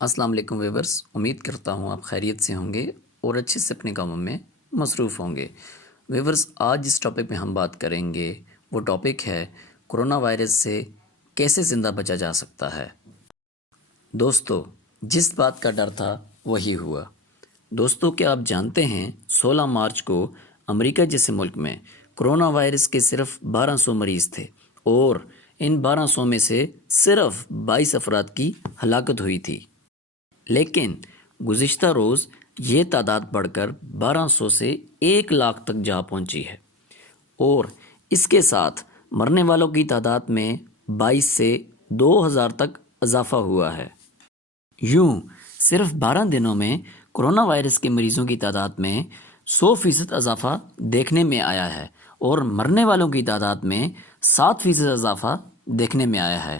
السلام علیکم ویورز، امید کرتا ہوں آپ خیریت سے ہوں گے اور اچھے سے اپنے کاموں میں مصروف ہوں گے۔ ویورز، آج جس ٹاپک پہ ہم بات کریں گے وہ ٹاپک ہے کرونا وائرس سے کیسے زندہ بچا جا سکتا ہے۔ دوستو، جس بات کا ڈر تھا وہی ہوا۔ دوستو، کیا آپ جانتے ہیں 16 مارچ کو امریکہ جیسے ملک میں کرونا وائرس کے صرف 1200 مریض تھے اور ان 1200 میں سے صرف 22 افراد کی ہلاکت ہوئی تھی۔ لیکن گزشتہ روز یہ تعداد بڑھ کر 1200 سے 1 لاکھ تک جا پہنچی ہے اور اس کے ساتھ مرنے والوں کی تعداد میں 22 سے 2000 تک اضافہ ہوا ہے۔ یوں صرف 12 دنوں میں کرونا وائرس کے مریضوں کی تعداد میں 100% اضافہ دیکھنے میں آیا ہے اور مرنے والوں کی تعداد میں 7% اضافہ دیکھنے میں آیا ہے۔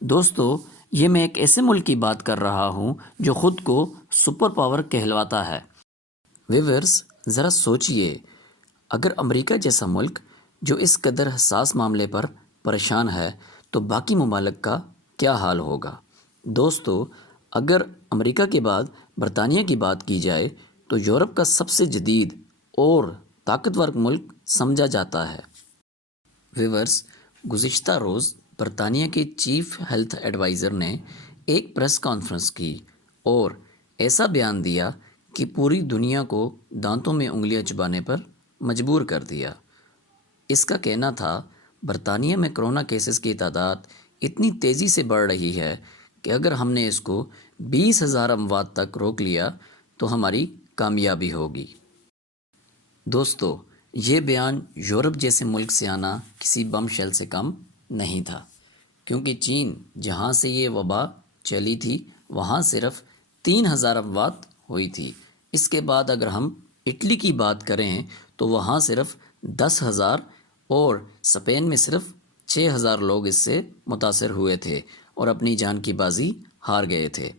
دوستو، یہ میں ایک ایسے ملک کی بات کر رہا ہوں جو خود کو سپر پاور کہلواتا ہے۔ ویورز، ذرا سوچئے، اگر امریکہ جیسا ملک جو اس قدر حساس معاملے پر پریشان ہے تو باقی ممالک کا کیا حال ہوگا۔ دوستو، اگر امریکہ کے بعد برطانیہ کی بات کی جائے تو یورپ کا سب سے جدید اور طاقتور ملک سمجھا جاتا ہے۔ ویورز، گزشتہ روز برطانیہ کے چیف ہیلتھ ایڈوائزر نے ایک پریس کانفرنس کی اور ایسا بیان دیا کہ پوری دنیا کو دانتوں میں انگلیاں چبانے پر مجبور کر دیا۔ اس کا کہنا تھا، برطانیہ میں کرونا کیسز کی تعداد اتنی تیزی سے بڑھ رہی ہے کہ اگر ہم نے اس کو 20,000 اموات تک روک لیا تو ہماری کامیابی ہوگی۔ دوستو، یہ بیان یورپ جیسے ملک سے آنا کسی بم شیل سے کم نہیں تھا، کیونکہ چین جہاں سے یہ وبا چلی تھی وہاں صرف 3,000 اموات ہوئی تھی۔ اس کے بعد اگر ہم اٹلی کی بات کریں تو وہاں صرف 10,000 اور اسپین میں صرف 6,000 لوگ اس سے متاثر ہوئے تھے اور اپنی جان کی بازی ہار گئے تھے۔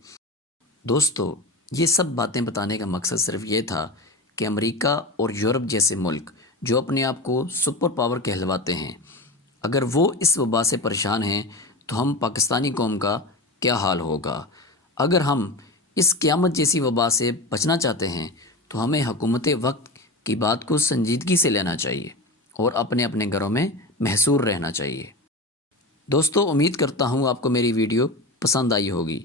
دوستو، یہ سب باتیں بتانے کا مقصد صرف یہ تھا کہ امریکہ اور یورپ جیسے ملک جو اپنے آپ کو سپر پاور کہلواتے ہیں، اگر وہ اس وبا سے پریشان ہیں تو ہم پاکستانی قوم کا کیا حال ہوگا۔ اگر ہم اس قیامت جیسی وبا سے بچنا چاہتے ہیں تو ہمیں حکومت وقت کی بات کو سنجیدگی سے لینا چاہیے اور اپنے اپنے گھروں میں محصور رہنا چاہیے۔ دوستو، امید کرتا ہوں آپ کو میری ویڈیو پسند آئی ہوگی۔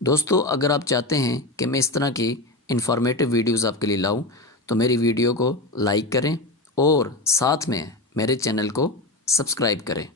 دوستو، اگر آپ چاہتے ہیں کہ میں اس طرح کی انفارمیٹیو ویڈیوز آپ کے لیے لاؤں تو میری ویڈیو کو لائک کریں اور ساتھ میں میرے چینل کو سبسکرائب کریں۔